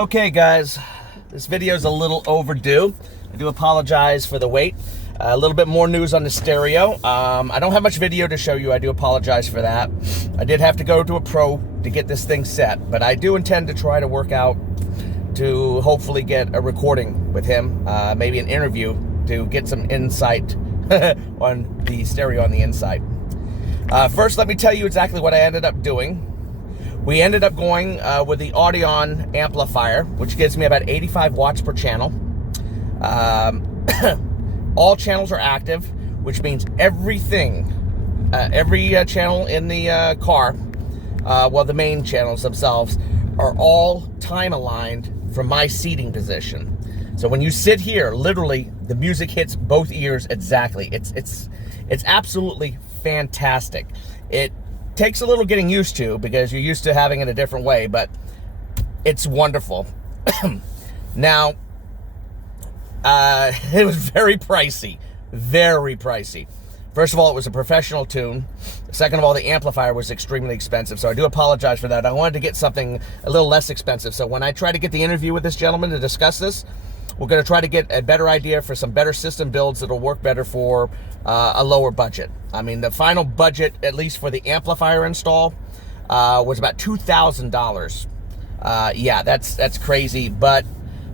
Okay guys, this video is a little overdue. I do apologize for the wait. A little bit more news on the stereo. I don't have much video to show you. I do apologize for that. I did have to go to a pro to get this thing set, but I do intend to try to work out to hopefully get a recording with him, maybe an interview to get some insight on the stereo on the inside. First, let me tell you exactly what I ended up doing. We ended up going with the Audion amplifier, which gives me about 85 watts per channel. All channels are active, which means everything, every channel in the car, well, the main channels themselves, are all time aligned from my seating position. So when you sit here, literally, the music hits both ears exactly. It's absolutely fantastic. It takes a little getting used to because you're used to having it a different way, but it's wonderful. Now, it was very pricey. Very pricey. First of all, it was a professional tune. Second of all, the amplifier was extremely expensive, so I do apologize for that. I wanted to get something a little less expensive, so when I try to get the interview with this gentleman to discuss this, we're going to try to get a better idea for some better system builds that'll work better for a lower budget. I mean, the final budget, at least for the amplifier install, was about $2,000. Yeah, that's crazy, but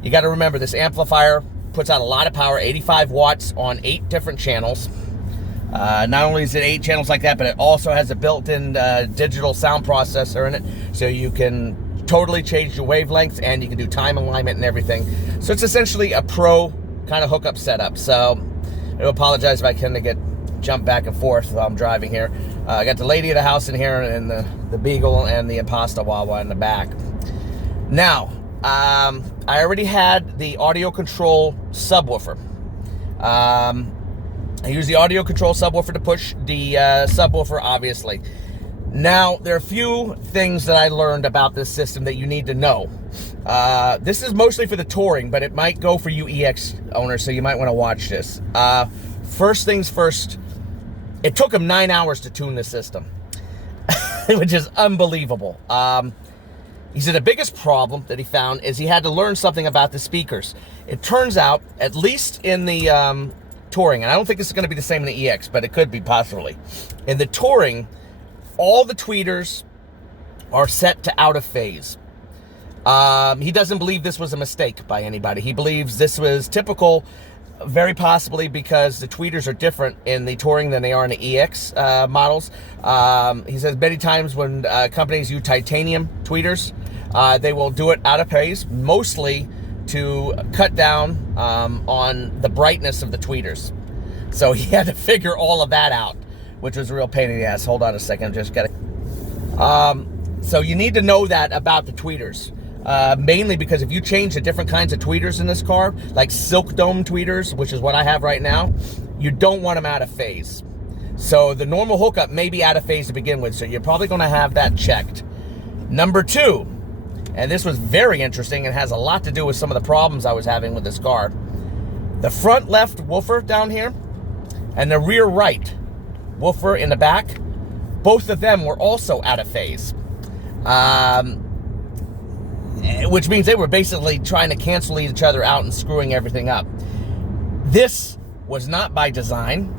you got to remember this amplifier puts out a lot of power, 85 watts on 8 different channels. Not only is it 8 channels like that, but it also has a built-in digital sound processor in it, so you can totally change your wavelengths and you can do time alignment and everything. So it's essentially a pro kind of hookup setup. So I do apologize if I kind of jump back and forth while I'm driving here. I got the lady of the house in here and the Beagle and the Impasta Wawa in the back. Now, I already had the audio control subwoofer. I use the audio control subwoofer to push the subwoofer, obviously. Now, there are a few things that I learned about this system that you need to know. This is mostly for the touring, but it might go for you EX owners, so you might want to watch this. First things first, it took him 9 hours to tune this system, which is unbelievable. He said the biggest problem that he found is he had to learn something about the speakers. It turns out, at least in the touring, and I don't think this is going to be the same in the EX, but it could be possibly. In the touring, all the tweeters are set to out of phase. He doesn't believe this was a mistake by anybody. He believes this was typical, very possibly because the tweeters are different in the touring than they are in the EX models. He says many times when companies use titanium tweeters, they will do it out of phase, mostly to cut down on the brightness of the tweeters. So he had to figure all of that out, which was a real pain in the ass. Hold on a second, just gotta... so you need to know that about the tweeters. Mainly because if you change the different kinds of tweeters in this car, like silk dome tweeters, which is what I have right now, you don't want them out of phase. So the normal hookup may be out of phase to begin with, so you're probably gonna have that checked. Number 2, and this was very interesting and has a lot to do with some of the problems I was having with this car. The front left woofer down here and the rear right woofer in the back, both of them were also out of phase. Which means they were basically trying to cancel each other out and screwing everything up. This was not by design.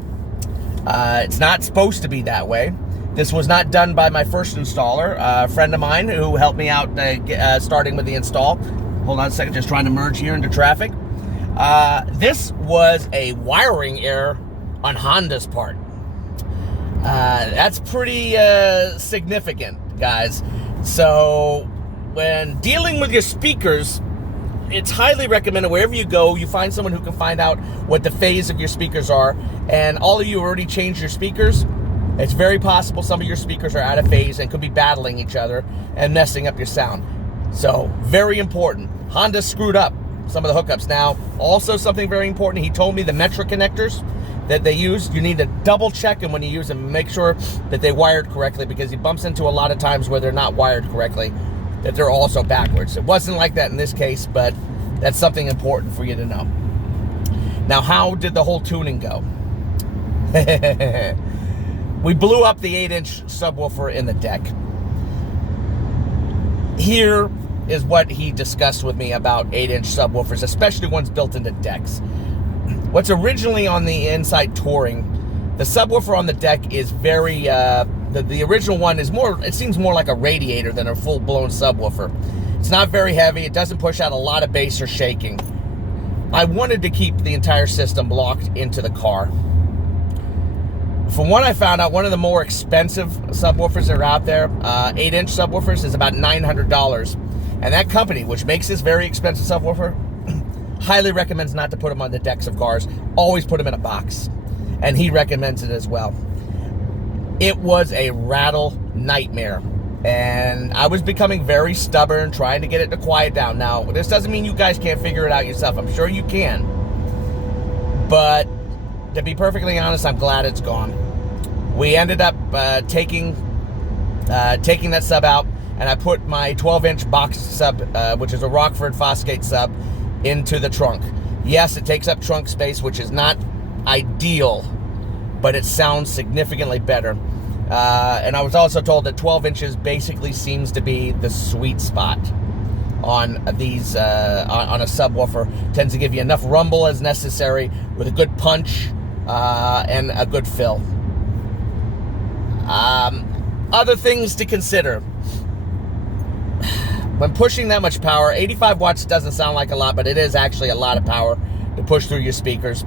It's not supposed to be that way. This was not done by my first installer, a friend of mine who helped me out starting with the install. Hold on a second, just trying to merge here into traffic. This was a wiring error on Honda's part. That's pretty significant, guys. So when dealing with your speakers, it's highly recommended wherever you go, you find someone who can find out what the phase of your speakers are. And all of you already changed your speakers. It's very possible some of your speakers are out of phase and could be battling each other and messing up your sound. So, very important. Honda screwed up some of the hookups. Now, also something very important, he told me the metric connectors that they use, you need to double check them when you use them, make sure that they wired correctly, because he bumps into a lot of times where they're not wired correctly, that they're also backwards. It wasn't like that in this case, but that's something important for you to know. Now, how did the whole tuning go? We blew up the 8-inch subwoofer in the deck. Here, is what he discussed with me about 8-inch subwoofers, especially ones built into decks. What's originally on the inside touring, the subwoofer on the deck is very, the original one is more, it seems more like a radiator than a full-blown subwoofer. It's not very heavy. It doesn't push out a lot of bass or shaking. I wanted to keep the entire system locked into the car. From what I found out, one of the more expensive subwoofers that are out there, 8-inch subwoofers, is about $900. And that company, which makes this very expensive subwoofer, highly recommends not to put them on the decks of cars. Always put them in a box. And he recommends it as well. It was a rattle nightmare. And I was becoming very stubborn, trying to get it to quiet down. Now, this doesn't mean you guys can't figure it out yourself. I'm sure you can. But to be perfectly honest, I'm glad it's gone. We ended up taking that sub out, and I put my 12-inch box sub, which is a Rockford Fosgate sub, into the trunk. Yes, it takes up trunk space, which is not ideal, but it sounds significantly better. And I was also told that 12 inches basically seems to be the sweet spot on these, on a subwoofer. Tends to give you enough rumble as necessary with a good punch and a good fill. Other things to consider. When pushing that much power, 85 watts doesn't sound like a lot, but it is actually a lot of power to push through your speakers.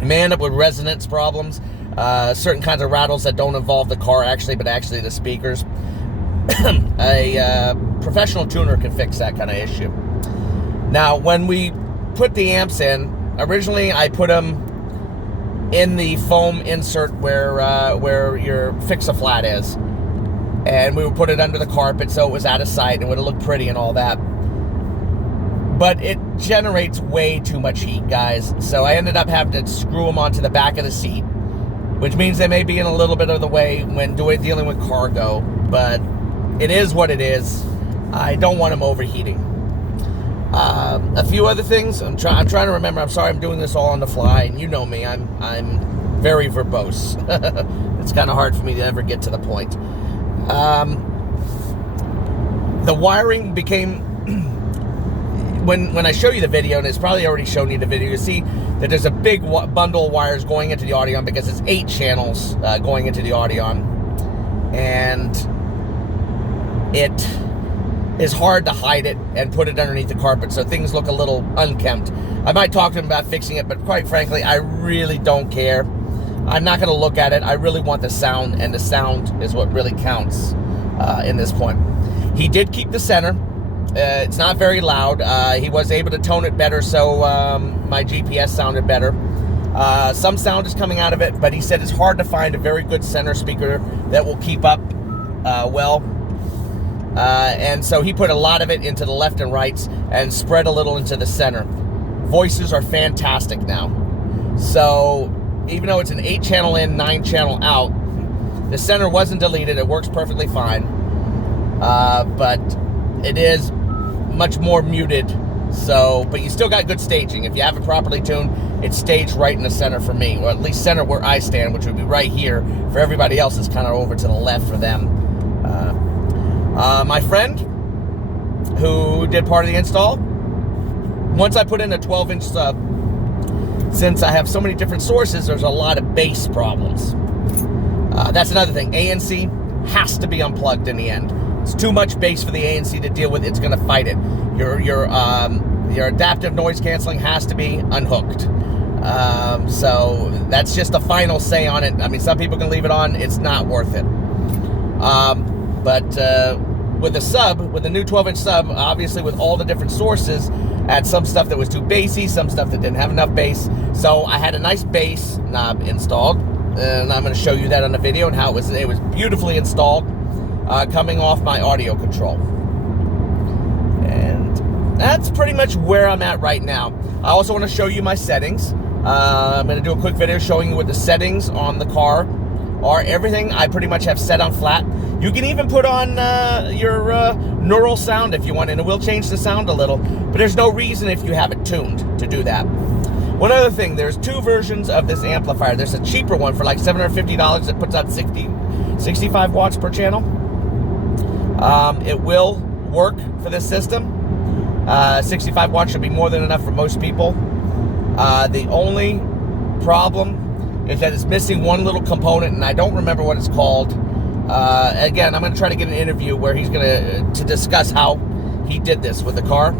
You may end up with resonance problems. Certain kinds of rattles that don't involve the car actually, but actually the speakers. A professional tuner can fix that kind of issue. Now, when we put the amps in, originally I put them in the foam insert where your fix-a-flat is. And we would put it under the carpet so it was out of sight and would look pretty and all that. But it generates way too much heat, guys. So I ended up having to screw them onto the back of the seat, which means they may be in a little bit of the way when dealing with cargo, but it is what it is. I don't want them overheating. A few other things. I'm trying to remember. I'm sorry, I'm doing this all on the fly, and you know me. I'm very verbose. It's kind of hard for me to ever get to the point. The wiring became when I show you the video, and it's probably already shown you the video, you see that there's a big bundle of wires going into the Audion because it's 8 channels going into the Audion, and it is hard to hide it and put it underneath the carpet, so things look a little unkempt. I might talk to him about fixing it, but quite frankly, I really don't care. I'm not going to look at it. I really want the sound, and the sound is what really counts in this point. He did keep the center. It's not very loud. He was able to tone it better, so my GPS sounded better. Some sound is coming out of it, but he said it's hard to find a very good center speaker that will keep up well. And so he put a lot of it into the left and rights and spread a little into the center. Voices are fantastic now. So even though it's an 8-channel in, 9-channel out, the center wasn't deleted. It works perfectly fine. But it is much more muted. So, but you still got good staging. If you have it properly tuned, it's staged right in the center for me, or at least center where I stand, which would be right here. For everybody else, it's kind of over to the left for them. My friend, who did part of the install, once I put in a 12-inch sub, since I have so many different sources, there's a lot of bass problems. That's another thing. ANC has to be unplugged in the end. It's too much bass for the ANC to deal with. It's going to fight it. Your adaptive noise canceling has to be unhooked. So that's just the final say on it. I mean, some people can leave it on. It's not worth it. But with the sub, with the new 12-inch sub, obviously with all the different sources, I had some stuff that was too bassy, some stuff that didn't have enough bass. So I had a nice bass knob installed, and I'm going to show you that on the video and how it was beautifully installed, coming off my audio control. And that's pretty much where I'm at right now. I also want to show you my settings. I'm going to do a quick video showing you what the settings on the car are. Everything I pretty much have set on flat. You can even put on your neural sound if you want, and it will change the sound a little, but there's no reason if you have it tuned to do that. One other thing, there's 2 versions of this amplifier. There's a cheaper one for like $750 that puts out 65 watts per channel. It will work for this system. 65 watts should be more than enough for most people. The only problem is that it's missing one little component, and I don't remember what it's called. Again, I'm going to try to get an interview where he's going to discuss how he did this with the car.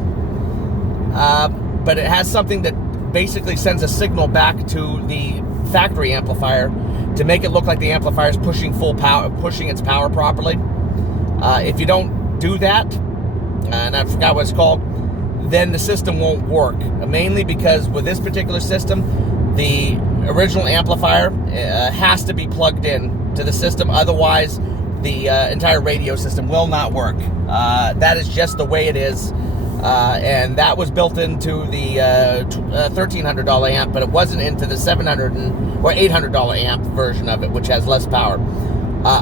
But it has something that basically sends a signal back to the factory amplifier to make it look like the amplifier is pushing full power, pushing its power properly. If you don't do that, and I forgot what it's called, then the system won't work. Mainly because with this particular system, the original amplifier has to be plugged in to the system. Otherwise, the entire radio system will not work. That is just the way it is. And that was built into the $1,300 amp, but it wasn't into the $700 or $800 amp version of it, which has less power.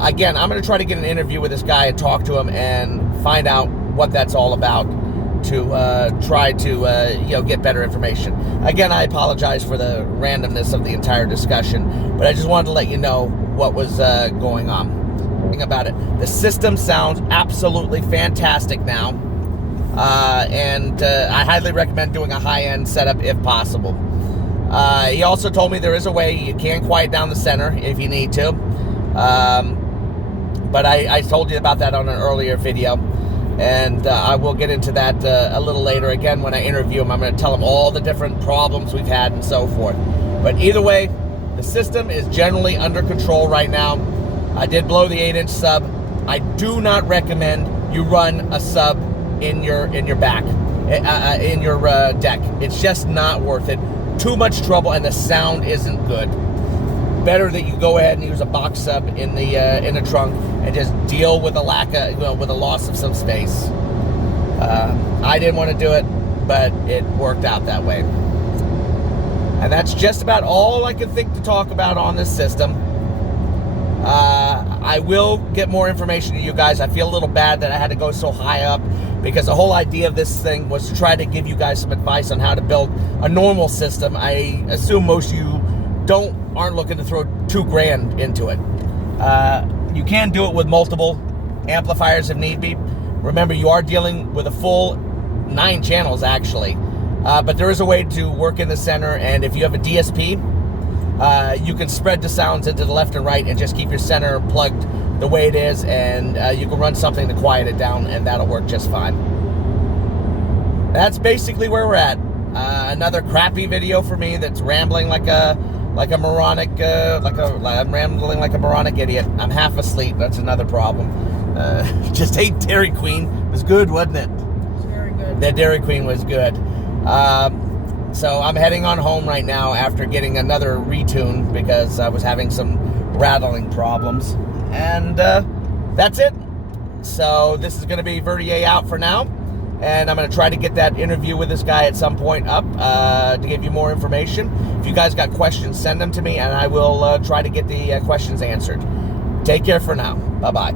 Again, I'm going to try to get an interview with this guy and talk to him and find out what that's all about, to try to get better information. Again, I apologize for the randomness of the entire discussion, but I just wanted to let you know what was going on. About it, the system sounds absolutely fantastic now, and I highly recommend doing a high-end setup if possible. He also told me there is a way you can quiet down the center if you need to, but I told you about that on an earlier video. And I will get into that a little later. Again, when I interview him, I'm going to tell him all the different problems we've had and so forth. But either way, the system is generally under control right now. I did blow the 8-inch sub. I do not recommend you run a sub in your back, in your deck. It's just not worth it. Too much trouble, and the sound isn't good. Better that you go ahead and use a box sub in the trunk and just deal with the lack of, with the loss of some space. I didn't want to do it, but it worked out that way. And that's just about all I can think to talk about on this system. I will get more information to you guys. I feel a little bad that I had to go so high up, because the whole idea of this thing was to try to give you guys some advice on how to build a normal system. I assume most of you aren't looking to throw $2,000 into it. You can do it with multiple amplifiers if need be. Remember, you are dealing with a full 9 channels actually, but there is a way to work in the center, and if you have a DSP, you can spread the sounds into the left and right and just keep your center plugged the way it is, and you can run something to quiet it down, and that'll work just fine. That's basically where we're at. Another crappy video for me that's rambling like a moronic, I'm rambling like a moronic idiot. I'm half asleep. That's another problem. Just ate Dairy Queen. It was good, wasn't it? Very good. The Dairy Queen was good. So I'm heading on home right now after getting another retune because I was having some rattling problems. And that's it. So this is going to be Verdier out for now. And I'm going to try to get that interview with this guy at some point up to give you more information. If you guys got questions, send them to me, and I will try to get the questions answered. Take care for now. Bye-bye.